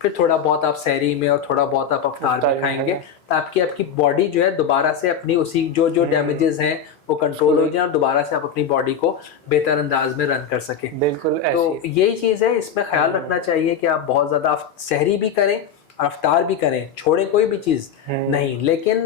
پھر تھوڑا بہت آپ سحری میں اور تھوڑا بہت آپ افطار میں کھائیں گے تاکہ آپ کی باڈی جو ہے دوبارہ سے اپنی اسی جو ڈیمیجز ہیں وہ کنٹرول ہو جائیں اور دوبارہ سے آپ اپنی باڈی کو بہتر انداز میں رن کر سکیں. بالکل تو ایسی یہی چیز ہے, اس میں خیال رکھنا چاہیے کہ آپ بہت زیادہ سحری بھی کریں اور افطار بھی کریں, چھوڑیں کوئی بھی چیز نہیں, لیکن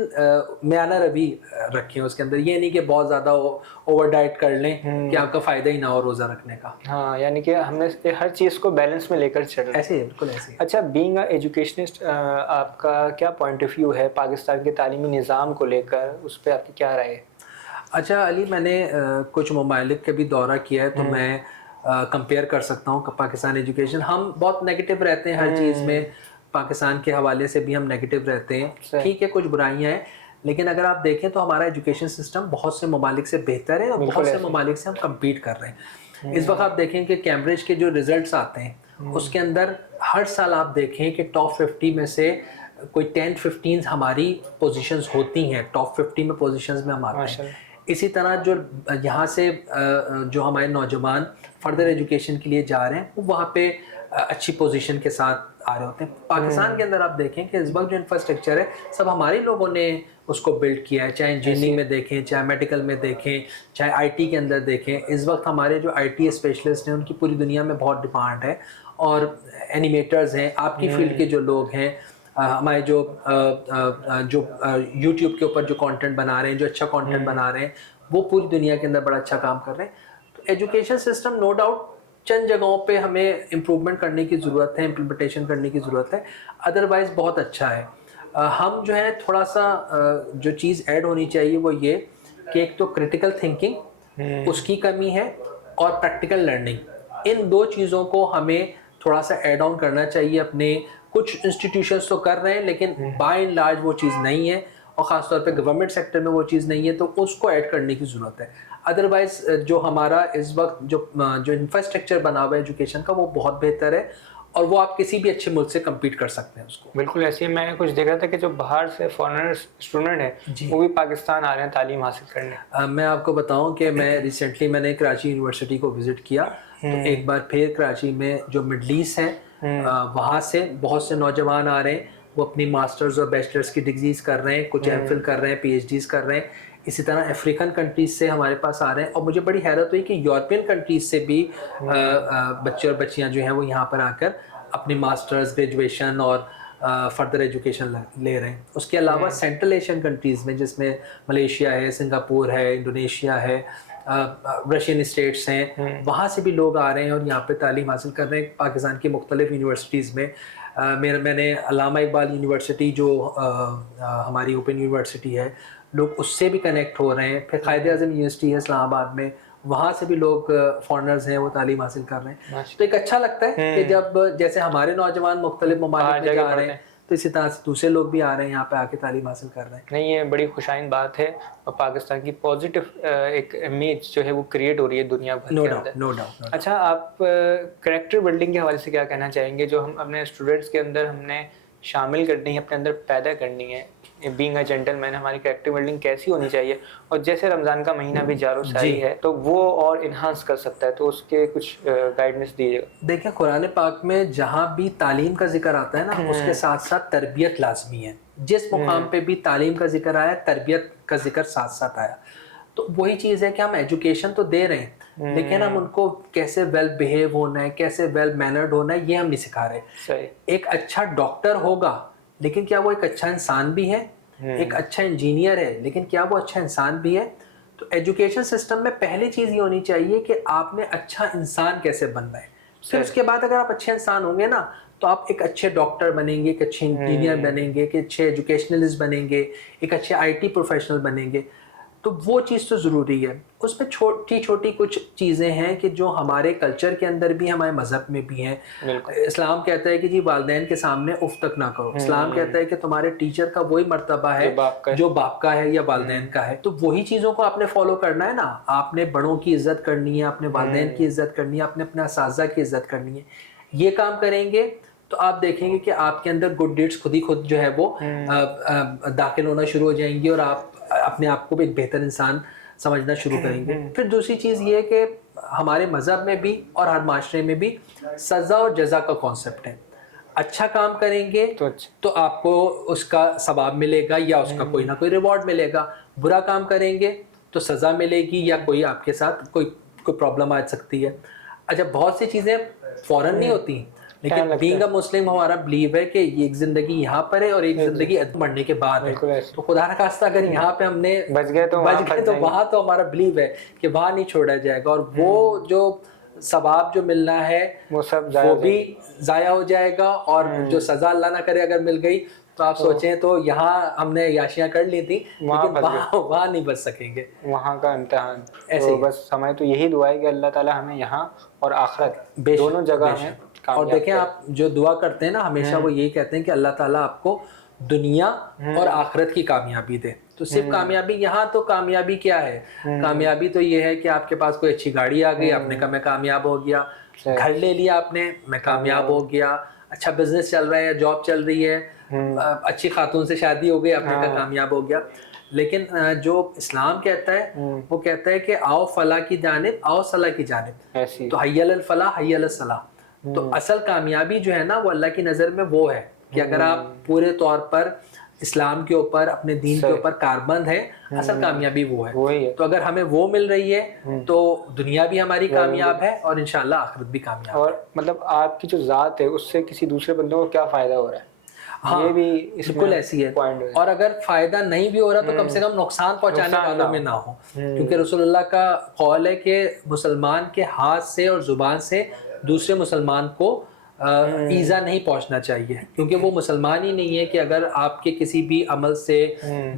میانہ روی رکھیں اس کے اندر. یہ نہیں کہ بہت زیادہ اوور ڈائٹ کر لیں کہ آپ کا فائدہ ہی نہ ہو روزہ رکھنے کا. ہاں, یعنی کہ ہم نے ہر چیز کو بیلنس میں لے کر چلنا. ایسے ہی, بالکل ایسے ہی. اچھا, بینگ اے ایجوکیشنسٹ آپ کا کیا پوائنٹ آف ویو ہے پاکستان کے تعلیمی نظام کو لے کر, اس پہ آپ کی کیا رائے ہے؟ اچھا علی, میں نے کچھ ممالک کا بھی دورہ کیا ہے تو میں کمپیئر کر سکتا ہوں پاکستان ایجوکیشن. ہم بہت نیگیٹو رہتے ہیں ہر چیز میں, پاکستان کے حوالے سے بھی ہم نیگیٹو رہتے ہیں. ٹھیک ہے, کچھ برائیاں ہیں, لیکن اگر آپ دیکھیں تو ہمارا ایجوکیشن سسٹم بہت سے ممالک سے بہتر ہے اور بہت سے ممالک سے ہم کمپیٹ کر رہے ہیں. اس وقت آپ دیکھیں کہ کیمبرج کے جو ریزلٹس آتے ہیں اس کے اندر ہر سال آپ دیکھیں کہ ٹاپ 50 میں سے کوئی 10-15 ہماری پوزیشنز ہوتی ہیں, ٹاپ 50 میں پوزیشنز میں ہم آتے ہیں. اسی طرح جو یہاں سے جو ہمارے نوجوان فردر ایجوکیشن کے لیے جا رہے ہیں وہ وہاں پہ اچھی پوزیشن کے ساتھ آ رہے ہوتے ہیں. پاکستان کے اندر آپ دیکھیں کہ اس وقت جو انفراسٹرکچر ہے سب ہمارے لوگوں نے اس کو بلڈ کیا ہے, چاہے انجینئرنگ میں دیکھیں, چاہے میڈیکل میں دیکھیں, چاہے آئی ٹی کے اندر دیکھیں. اس وقت ہمارے جو آئی ٹی اسپیشلسٹ ہیں ان کی پوری دنیا میں بہت ڈیمانڈ ہے, اور اینیمیٹرز ہیں, آپ کی فیلڈ کے جو لوگ ہیں, ہمارے جو یوٹیوب کے اوپر جو کانٹینٹ بنا رہے ہیں, جو اچھا کانٹینٹ بنا رہے ہیں, وہ پوری دنیا کے اندر بڑا اچھا کام کر رہے ہیں. تو ایجوکیشن سسٹم نو ڈاؤٹ چند جگہوں پہ ہمیں امپروومنٹ کرنے کی ضرورت ہے, امپلیمنٹیشن کرنے کی ضرورت ہے, ادروائز بہت اچھا ہے. ہم جو ہے تھوڑا سا جو چیز ایڈ ہونی چاہیے وہ یہ کہ ایک تو کریٹیکل تھنکنگ اس کی کمی ہے, اور پریکٹیکل لرننگ, ان دو چیزوں کو ہمیں تھوڑا سا ایڈ آن کرنا چاہیے. اپنے کچھ انسٹیٹیوشنس تو کر رہے ہیں لیکن بائی اینڈ لارج وہ چیز نہیں ہے, اور خاص طور پہ گورنمنٹ سیکٹر میں وہ چیز نہیں ہے, تو اس کو ایڈ کرنے کی ضرورت ہے. ادروائز جو ہمارا اس وقت جو انفراسٹرکچر بنا ہوا ہے ایجوکیشن کا وہ بہت بہتر ہے, اور وہ آپ کسی بھی اچھے ملک سے کمپیٹ کر سکتے ہیں اس کو. بالکل ایسے ہی میں نے کچھ دیکھا تھا کہ جو باہر سے فارنر اسٹوڈنٹ ہیں وہ بھی پاکستان آ رہے ہیں تعلیم حاصل کرنے. میں آپ کو بتاؤں کہ میں ریسنٹلی میں نے کراچی یونیورسٹی کو وزٹ کیا, تو ایک بار پھر کراچی میں جو مڈل ایسٹ ہے وہاں سے بہت سے نوجوان آ رہے ہیں, وہ اپنی ماسٹرز اور بیچلرز کی ڈگریز کر رہے ہیں, کچھ ایم فل کر رہے ہیں, پی ایچ ڈیز کر رہے ہیں. اسی طرح افریقن کنٹریز سے ہمارے پاس آ رہے ہیں, اور مجھے بڑی حیرت ہوئی کہ یورپین کنٹریز سے بھی بچے اور بچیاں جو ہیں وہ یہاں پر آ کر اپنی ماسٹرز, گریجویشن اور فردر ایجوکیشن لے رہے ہیں. اس کے علاوہ سینٹرل ایشین کنٹریز میں جس میں ملیشیا ہے, سنگاپور ہے, انڈونیشیا ہے, رشین اسٹیٹس ہیں, وہاں سے بھی لوگ آ رہے ہیں اور یہاں پہ تعلیم حاصل کر رہے ہیں پاکستان کی مختلف یونیورسٹیز میں. میں نے علامہ اقبال یونیورسٹی جو ہماری اوپن یونیورسٹی ہے, لوگ اس سے بھی کنیکٹ ہو رہے ہیں. پھر قائد اعظم یونیورسٹی ہے اسلام آباد میں, وہاں سے بھی لوگ فارنرز ہیں وہ تعلیم حاصل کر رہے ہیں. تو ایک اچھا لگتا ہے کہ جب جیسے ہمارے نوجوان مختلف ممالک میں جا رہے ہیں تو اسی طرح سے دوسرے لوگ بھی آ رہے ہیں یہاں پہ آ کے تعلیم حاصل کر رہے ہیں. نہیں, یہ بڑی خوشائن بات ہے, اور پاکستان کی پازیٹیو ایک امیج جو ہے وہ کریٹ ہو رہی ہے دنیا بھر کے اندر. No doubt. اچھا, آپ کریکٹر بلڈنگ کے حوالے سے کیا کہنا چاہیں گے, جو ہم اپنے اسٹوڈنٹس کے اندر ہم نے شامل کرنی ہے, اپنے اندر پیدا کرنی ہے؟ بینگ اے جینٹل مین ہماری کریکٹر بلڈنگ کیسی ہونی چاہیے, اور جیسے رمضان کا مہینہ بھی جار و ساری ہے تو وہ اور انہانس کر سکتا ہے, تو اس کے کچھ گائیڈنس دیجیے گا. دیکھیں, قرآن پاک میں جہاں بھی تعلیم کا ذکر آتا ہے نا, اس کے ساتھ ساتھ تربیت لازمی ہے. جس مقام پہ بھی تعلیم کا ذکر آیا, تربیت کا ذکر ساتھ ساتھ آیا. تو وہی چیز ہے کہ ہم ایجوکیشن تو دے رہے ہیں لیکن ہم ان کو کیسے ویل بیہیو ہونا ہے, کیسے ویل مینرڈ ہونا ہے, یہ ہم نہیں سکھا رہے. صحیح. ایک اچھا ڈاکٹر ہوگا لیکن کیا وہ ایک اچھا انسان بھی ہے؟ ایک اچھا انجینئر ہے لیکن کیا وہ اچھا انسان بھی ہے؟ تو ایجوکیشن سسٹم میں پہلی چیز یہ ہونی چاہیے کہ آپ نے اچھا انسان کیسے بننا ہے. پھر اس کے بعد اگر آپ اچھے انسان ہوں گے نا تو آپ ایک اچھے ڈاکٹر بنیں گے, ایک اچھے انجینئر بنیں گے, ایک اچھے ایجوکیشنلسٹ بنیں گے, ایک اچھے آئی ٹی پروفیشنل بنیں گے. تو وہ چیز تو ضروری ہے. اس میں چھوٹی چھوٹی کچھ چیزیں ہیں کہ جو ہمارے کلچر کے اندر بھی, ہمارے مذہب میں بھی ہیں. اسلام کہتا ہے کہ جی والدین کے سامنے اف تک نہ کرو. اسلام کہتا ہے کہ تمہارے ٹیچر کا وہی مرتبہ ہے جو باپ کا ہے یا والدین کا ہے. تو وہی چیزوں کو آپ نے فالو کرنا ہے نا. آپ نے بڑوں کی عزت کرنی ہے, اپنے والدین کی عزت کرنی ہے, آپ نے اپنے اساتذہ کی عزت کرنی ہے. یہ کام کریں گے تو آپ دیکھیں گے کہ آپ کے اندر گڈ ڈیڈس خود ہی خود جو ہے وہ داخل ہونا شروع ہو جائیں گی, اور آپ اپنے آپ کو بھی ایک بہتر انسان سمجھنا شروع کریں گے. پھر دوسری چیز یہ ہے کہ ہمارے مذہب میں بھی اور ہر معاشرے میں بھی سزا اور جزا کا کانسیپٹ ہے. اچھا کام کریں گے تو تو آپ کو اس کا ثواب ملے گا یا اس کا کوئی نہ کوئی ریوارڈ ملے گا. برا کام کریں گے تو سزا ملے گی یا کوئی آپ کے ساتھ کوئی پرابلم آ سکتی ہے. اچھا بہت سی چیزیں فوراً نہیں ہوتی, لیکن بینگ اے مسلم ہمارا بلیو ہے کہ ایک زندگی یہاں پر ہے اور ایک زندگی مرنے کے بعد ہے. تو خدا نہ خواستہ اگر یہاں پہ ہم نے بچ گئے تو وہاں تو ہمارا بلیو ہے کہ وہاں نہیں چھوڑا جائے گا, اور وہ جو ثواب جو ملنا ہے وہ بھی ضائع ہو جائے گا, اور جو سزا اللہ نہ کرے اگر مل گئی تو آپ سوچیں تو یہاں ہم نے عیاشیاں کر لی تھیں لیکن وہاں نہیں بچ سکیں گے, وہاں کا امتحان. ایسے تو بس ہمیں تو یہی دعا ہے کہ اللہ تعالیٰ ہمیں یہاں اور آخرت دونوں جگہ ہمیں کامیاب. اور دیکھیں آپ جو دعا کرتے ہیں نا ہمیشہ وہ یہی کہتے ہیں کہ اللہ تعالیٰ آپ کو دنیا اور آخرت کی کامیابی دے. تو صرف کامیابی یہاں تو کامیابی کیا ہے, کامیابی تو یہ ہے کہ آپ کے پاس کوئی اچھی گاڑی آ گئی, آپ نے کہا میں کامیاب ہو گیا, گھر لے لیا آپ نے, میں کامیاب ہو گیا, اچھا بزنس چل رہا ہے, جاب چل رہی ہے, اچھی خاتون سے شادی ہو گئی, آپ نے کہا کامیاب ہو گیا. لیکن جو اسلام کہتا ہے وہ کہتا ہے کہ آؤ فلاح کی جانب, آؤ صلاح کی جانب, تو حی علی الفلاح حی علی الصلاح. تو اصل کامیابی جو ہے نا وہ اللہ کی نظر میں وہ ہے کہ اگر آپ پورے طور پر اسلام کے اوپر اپنے دین کے اوپر کاربند ہے, اصل کامیابی وہ ہے. تو اگر ہمیں وہ مل رہی ہے تو دنیا بھی ہماری کامیاب ہے اور انشاءاللہ آخرت بھی کامیاب. اور مطلب آپ کی جو ذات ہے اس سے کسی دوسرے بندوں کو کیا فائدہ ہو رہا ہے, یہ بھی بالکل ایسی ہے. اور اگر فائدہ نہیں بھی ہو رہا تو کم سے کم نقصان پہنچانے والوں میں نہ ہو, کیونکہ رسول اللہ کا قول ہے کہ مسلمان کے ہاتھ سے اور زبان سے دوسرے مسلمان کو ایذا نہیں پہنچنا چاہیے, کیونکہ وہ مسلمان ہی نہیں ہے کہ اگر آپ کے کسی بھی عمل سے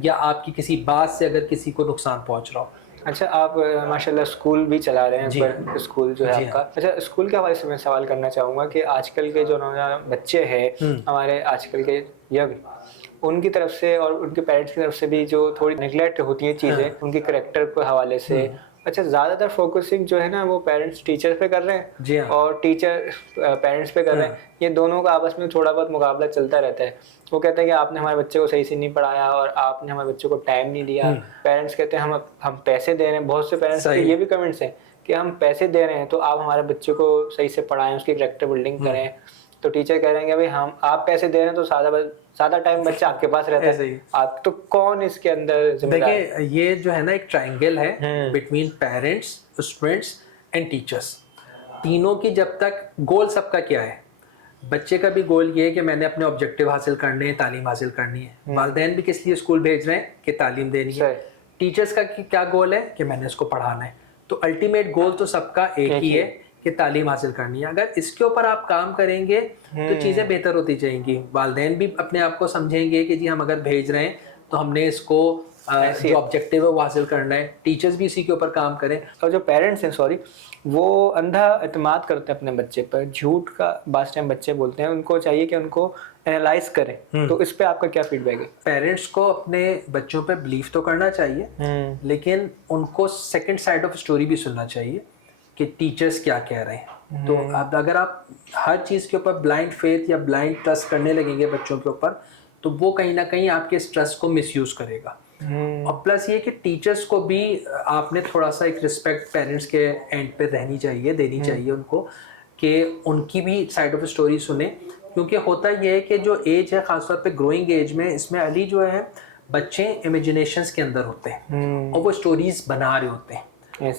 یا آپ کی کسی بات سے اگر کسی کو نقصان پہنچ رہا ہو. اچھا آپ ماشاءاللہ اسکول بھی چلا رہے ہیں, پر اسکول جو ہے آپ کا, اچھا اسکول کے حوالے سے میں سوال کرنا چاہوں گا کہ آج کل کے جو نوجوان بچے ہیں ہمارے آج کل کے ینگ, ان کی طرف سے اور ان کے پیرنٹس کی طرف سے بھی جو تھوڑی نیگلیکٹ ہوتی ہیں چیزیں ان کے کریکٹر کے حوالے سے, اچھا زیادہ تر فوکسنگ جو ہے نا وہ پیرنٹس ٹیچر پہ کر رہے ہیں اور ٹیچر پیرنٹس پہ کر رہے ہیں. یہ دونوں کا آپس میں تھوڑا بہت مقابلہ چلتا رہتا ہے. وہ کہتے ہیں کہ آپ نے ہمارے بچے کو صحیح سے نہیں پڑھایا اور آپ نے ہمارے بچے کو ٹائم نہیں دیا. پیرنٹس کہتے ہیں ہم پیسے دے رہے ہیں, بہت سے پیرنٹس کے یہ بھی کمنٹس ہیں کہ ہم پیسے دے رہے ہیں تو آپ ہمارے بچے کو صحیح سے پڑھائیں, اس کی کریکٹر بلڈنگ کریں. تو ٹیچر کہہ رہے ہیں کہ بھائی آپ پیسے دے رہے ہیں تو زیادہ ٹائم بچہ آپ کے پاس رہتا ہے, آپ تو کون اس کے اندر ذمہ دار ہے؟ دیکھیں یہ جو ہے نا ایک ٹرائنگل ہے between parents, students and teachers. تینوں کی جب تک گول سب کا کیا ہے, بچے کا بھی گول یہ ہے کہ میں نے اپنے آبجیکٹیو حاصل کرنے ہیں, تعلیم حاصل کرنی ہے. والدین بھی کس لیے اسکول بھیج رہے ہیں کہ تعلیم دینی ہے. ٹیچرس کا کیا گول ہے کہ میں نے اس کو پڑھانا ہے. تو الٹیمیٹ گول تو سب کا ایک ہی ہے کہ تعلیم حاصل کرنی ہے. اگر اس کے اوپر آپ کام کریں گے تو چیزیں بہتر ہوتی جائیں گی. والدین بھی اپنے آپ کو سمجھیں گے کہ جی ہم اگر بھیج رہے ہیں تو ہم نے اس کو جو آبجیکٹیو ہے وہ حاصل کرنا ہے. ٹیچرز بھی اسی کے اوپر کام کریں. اور جو پیرنٹس ہیں وہ اندھا اعتماد کرتے ہیں اپنے بچے پر, جھوٹ کا بعض ٹائم بچے بولتے ہیں, ان کو چاہیے کہ ان کو انالائز کریں. تو اس پہ آپ کا کیا فیڈ بیک ہے؟ پیرنٹس کو اپنے بچوں پہ بلیف تو کرنا چاہیے, لیکن ان کو سیکنڈ سائڈ آف اسٹوری بھی سننا چاہیے کہ ٹیچرز کیا کہہ رہے ہیں. تو اگر آپ ہر چیز کے اوپر بلائنڈ فیتھ یا بلائنڈ ٹرسٹ کرنے لگیں گے بچوں کے اوپر تو وہ کہیں نہ کہیں آپ کے اس ٹرسٹ کو مس یوز کرے گا. اور پلس یہ کہ ٹیچرز کو بھی آپ نے تھوڑا سا ایک رسپیکٹ پیرنٹس کے اینڈ پہ رہنی چاہیے, دینی چاہیے ان کو کہ ان کی بھی سائڈ آف اسٹوری سنیں. کیونکہ ہوتا یہ ہے کہ جو ایج ہے خاص طور پہ گروئنگ ایج میں, اس میں علی جو ہے بچے امیجنیشنس کے اندر ہوتے ہیں اور وہ اسٹوریز بنا رہے ہوتے ہیں.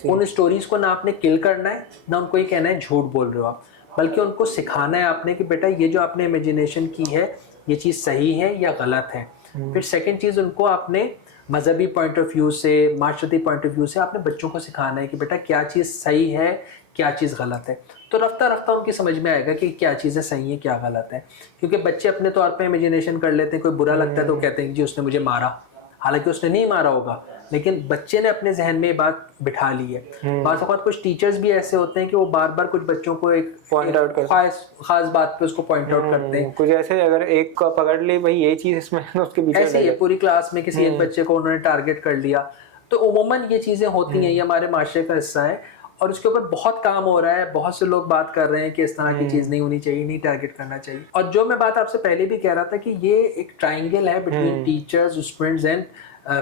ان اسٹوریز کو نہ آپ نے کل کرنا ہے نہ ان کو یہ کہنا ہے جھوٹ بول رہے ہو آپ, بلکہ ان کو سکھانا ہے آپ نے کہ بیٹا یہ جو آپ نے امیجنیشن کی ہے یہ چیز صحیح ہے یا غلط ہے. پھر سیکنڈ چیز ان کو آپ نے مذہبی پوائنٹ آف ویو سے, معاشرتی پوائنٹ آف ویو سے آپ نے بچوں کو سکھانا ہے کہ بیٹا کیا چیز صحیح ہے کیا چیز غلط ہے. تو رفتہ رفتہ ان کی سمجھ میں آئے گا کہ کیا چیزیں صحیح ہیں کیا غلط ہے. کیونکہ بچے اپنے طور پہ امیجنیشن کر لیتے ہیں, کوئی برا لگتا ہے تو کہتے ہیں جی اس نے مجھے مارا, حالانکہ اس نے نہیں مارا ہوگا لیکن بچے نے اپنے ذہن میں یہ بات بٹھا لی ہے. بعض اوقات کچھ ٹیچرز بھی ایسے ہوتے ہیں کہ وہ بار بار کچھ بچوں کو ایک پوائنٹ آؤٹ کرتے ہیں, خاص بات پہ اس کو پوائنٹ آؤٹ کرتے ہیں. کچھ ایسے اگر ایک کو پکڑ لی بھائی یہ چیز اس میں اس کے پیچھے ایسے ہی ہے پوری کلاس میں کسی ایک بچے کو انہوں نے ٹارگیٹ کر لیا. تو عموماً یہ چیزیں ہوتی ہیں, یہ ہمارے معاشرے کا حصہ ہے اور اس کے اوپر بہت کام ہو رہا ہے. بہت سے لوگ بات کر رہے ہیں کہ اس طرح کی چیز نہیں ہونی چاہیے, نہیں ٹارگیٹ کرنا چاہیے. اور جو میں بات آپ سے پہلے بھی کہہ رہا تھا کہ یہ ایک ٹرائنگل ہے between teachers, students and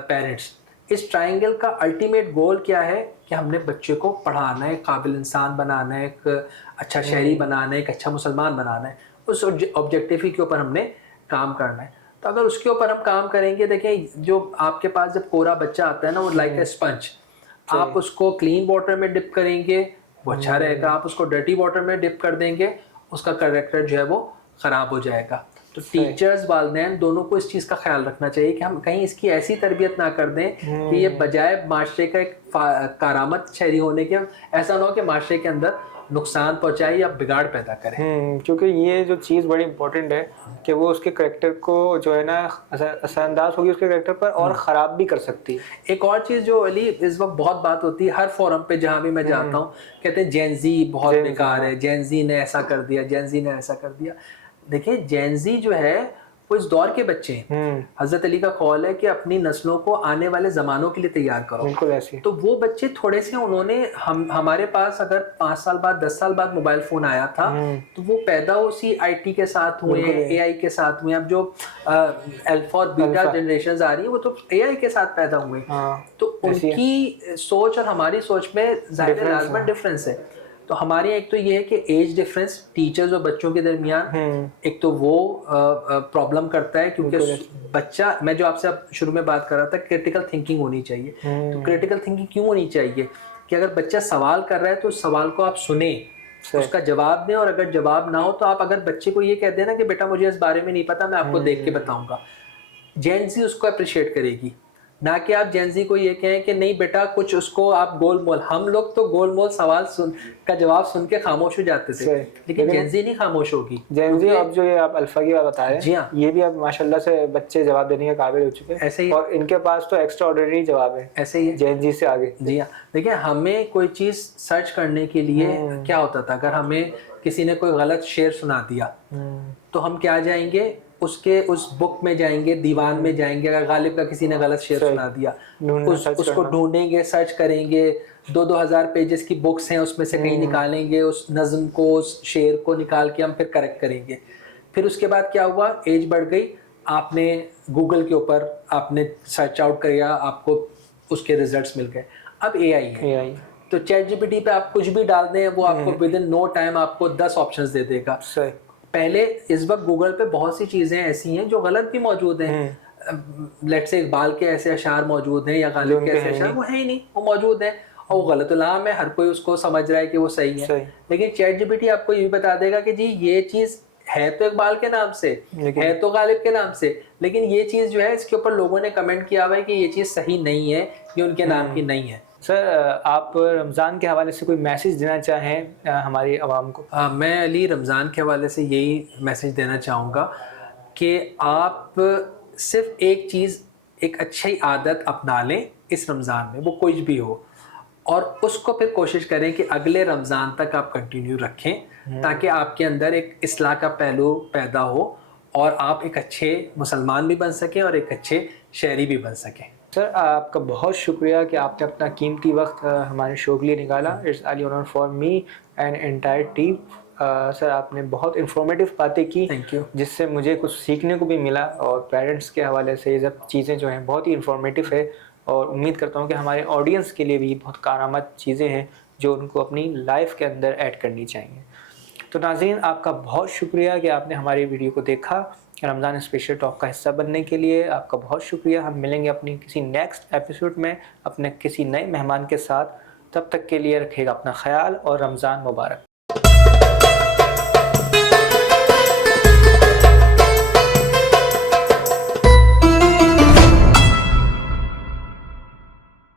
parents. اس ٹرائنگل کا الٹیمیٹ گول کیا ہے کہ ہم نے بچے کو پڑھانا ہے, قابل انسان بنانا ہے, ایک اچھا شہری بنانا ہے, ایک اچھا مسلمان بنانا ہے. اس آبجیکٹیو کے اوپر ہم نے کام کرنا ہے. تو اگر اس کے اوپر ہم کام کریں گے, دیکھیں جو آپ کے پاس جب کورا بچہ آتا ہے نا, وہ لائک اے اسپنج, آپ اس کو کلین واٹر میں ڈپ کریں گے وہ اچھا رہے گا, آپ اس کو ڈرٹی واٹر میں ڈپ کر دیں گے اس کا کریکٹر جو ہے وہ خراب ہو جائے گا. تو ٹیچرز, والدین دونوں کو اس چیز کا خیال رکھنا چاہیے کہ ہم کہیں اس کی ایسی تربیت نہ کر دیں کہ یہ بجائے معاشرے کا ایک کارآمد شہری ہونے کے ایسا نہ ہو کہ معاشرے کے اندر نقصان پہنچائے یا بگاڑ پیدا کرے. کیونکہ یہ جو چیز بڑی امپورٹنٹ ہے کہ وہ اس کے کریکٹر کو جو ہے نا اثر انداز ہوگی اس کے کریکٹر پر اور خراب بھی کر سکتی ہے. ایک اور چیز جو علی اس وقت بہت بات ہوتی ہے ہر فورم پہ جہاں بھی میں جاتا ہوں, کہتے ہیں جین زی بہت بیکار ہے, جین زی نے ایسا کر دیا, جین زی نے ایسا کر دیا. دیکھیں جین زی جو ہے وہ اس دور کے بچے ہیں. حضرت علی کا قول ہے کہ اپنی نسلوں کو آنے والے زمانوں کے لیے تیار کرو. بالکل ایسے. تو وہ بچے تھوڑے سے انہوں نے ہمارے پاس اگر 5 سال بعد 10 سال بعد موبائل فون آیا تھا تو وہ پیدا اسی آئی ٹی کے ساتھ ہوئے, اے آئی کے ساتھ ہوئے. اب جو الفا اور بیٹا جنریشنز آ رہی ہیں وہ تو اے آئی کے ساتھ پیدا ہوئے. تو ان کی سوچ اور ہماری سوچ میں ظاہر لازماً ڈفرینس ہے. تو ہمارے ایک تو یہ ہے کہ ایج ڈفرینس ٹیچرز اور بچوں کے درمیان ایک تو وہ پرابلم کرتا ہے, کیونکہ بچہ, میں جو آپ سے اب شروع میں بات کر رہا تھا کریٹیکل تھنکنگ ہونی چاہیے. تو کریٹیکل تھنکنگ کیوں ہونی چاہیے کہ اگر بچہ سوال کر رہا ہے تو اس سوال کو آپ سنیں, اس کا جواب دیں, اور اگر جواب نہ ہو تو آپ اگر بچے کو یہ کہہ دیں نا کہ بیٹا مجھے اس بارے میں نہیں پتا, میں آپ کو دیکھ کے بتاؤں گا, جین زی اس کو اپریشیٹ کرے گی. نہ کہ آپ جین زی کو یہ کہیں کہ نہیں بیٹا کچھ اس کو آپ گول مول. ہم لوگ تو گول مول سوال کا جواب سن کے خاموش ہو جاتے تھے, لیکن جین زی نہیں خاموش ہوگی. جین زی اب جو یہ آپ الفا کی بات بتا رہے ہیں, یہ بھی اب ماشاءاللہ سے بچے جواب دینے کے قابل ہو چکے ہیں. ایسے ہی, اور ان کے پاس تو ایکسٹرا آرڈینری جواب ہے. ایسے ہی جین زی سے آگے. جی ہاں, دیکھیں ہمیں کوئی چیز سرچ کرنے کے لیے کیا ہوتا تھا, اگر ہمیں کسی نے کوئی غلط شعر سنا دیا تو ہم کیا جائیں گے, اس بک میں جائیں گے, دیوان میں جائیں گے. اگر غالب کا کسی نے غلط شعر سنا دیا اس کو ڈھونڈیں گے, سرچ کریں گے, 2,000 پیجز کی بکس ہیں اس میں سے کہیں نکالیں گے, اس نظم کو, اس شعر کو نکال کے ہم پھر کریکٹ کریں گے. پھر اس کے بعد کیا ہوا, ایج بڑھ گئی, آپ نے گوگل کے اوپر آپ نے سرچ آؤٹ کیا, آپ کو اس کے ریزلٹس مل گئے. اب اے آئی ہے, تو چیٹ جی پی ٹی پہ آپ کچھ بھی ڈال دیں وہ آپ کو ود ان نو ٹائم آپ کو 10 آپشنز دے دے گا. پہلے اس وقت گوگل پہ بہت سی چیزیں ایسی ہیں جو غلط بھی موجود ہیں. لیٹ سے اقبال کے ایسے اشعار موجود ہیں یا غالب کے ایسے اشعار, وہ ہیں ہی نہیں, وہ موجود ہیں اور وہ غلط الہام ہے, ہر کوئی اس کو سمجھ رہا ہے کہ وہ صحیح ہے. لیکن چیٹ جی پی ٹی آپ کو یہ بھی بتا دے گا کہ جی یہ چیز ہے تو اقبال کے نام سے, ہے تو غالب کے نام سے, لیکن یہ چیز جو ہے اس کے اوپر لوگوں نے کمنٹ کیا ہوا ہے کہ یہ چیز صحیح نہیں ہے, یہ ان کے نام کی نہیں ہے. سر آپ رمضان کے حوالے سے کوئی میسیج دینا چاہیں ہماری عوام کو؟ میں علی رمضان کے حوالے سے یہی میسیج دینا چاہوں گا کہ آپ صرف ایک چیز, ایک اچھی عادت اپنا لیں اس رمضان میں, وہ کچھ بھی ہو, اور اس کو پھر کوشش کریں کہ اگلے رمضان تک آپ کنٹینیو رکھیں تاکہ آپ کے اندر ایک اصلاح کا پہلو پیدا ہو اور آپ ایک اچھے مسلمان بھی بن سکیں اور ایک اچھے شہری بھی بن سکیں. سر آپ کا بہت شکریہ کہ آپ نے اپنا قیمتی وقت ہمارے شو کے لیے نکالا. It's all honour for me and entire team. Sir آپ نے بہت انفارمیٹیو باتیں کی, تھینک یو, جس سے مجھے کچھ سیکھنے کو بھی ملا, اور پیرنٹس کے حوالے سے یہ سب چیزیں جو ہیں بہت ہی انفارمیٹیو ہے, اور امید کرتا ہوں کہ ہمارے آڈینس کے لیے بھی بہت کارآمد چیزیں ہیں جو ان کو اپنی لائف کے اندر ایڈ کرنی چاہیے. تو ناظرین آپ کا بہت شکریہ کہ آپ نے ہماری ویڈیو کو دیکھا. رمضان اسپیشل ٹاک کا حصہ بننے کے لیے آپ کا بہت شکریہ. ہم ملیں گے اپنی کسی نیکسٹ ایپیسوڈ میں اپنے کسی نئے مہمان کے ساتھ. تب تک کے لیے رکھیے گا اپنا خیال, اور رمضان مبارک.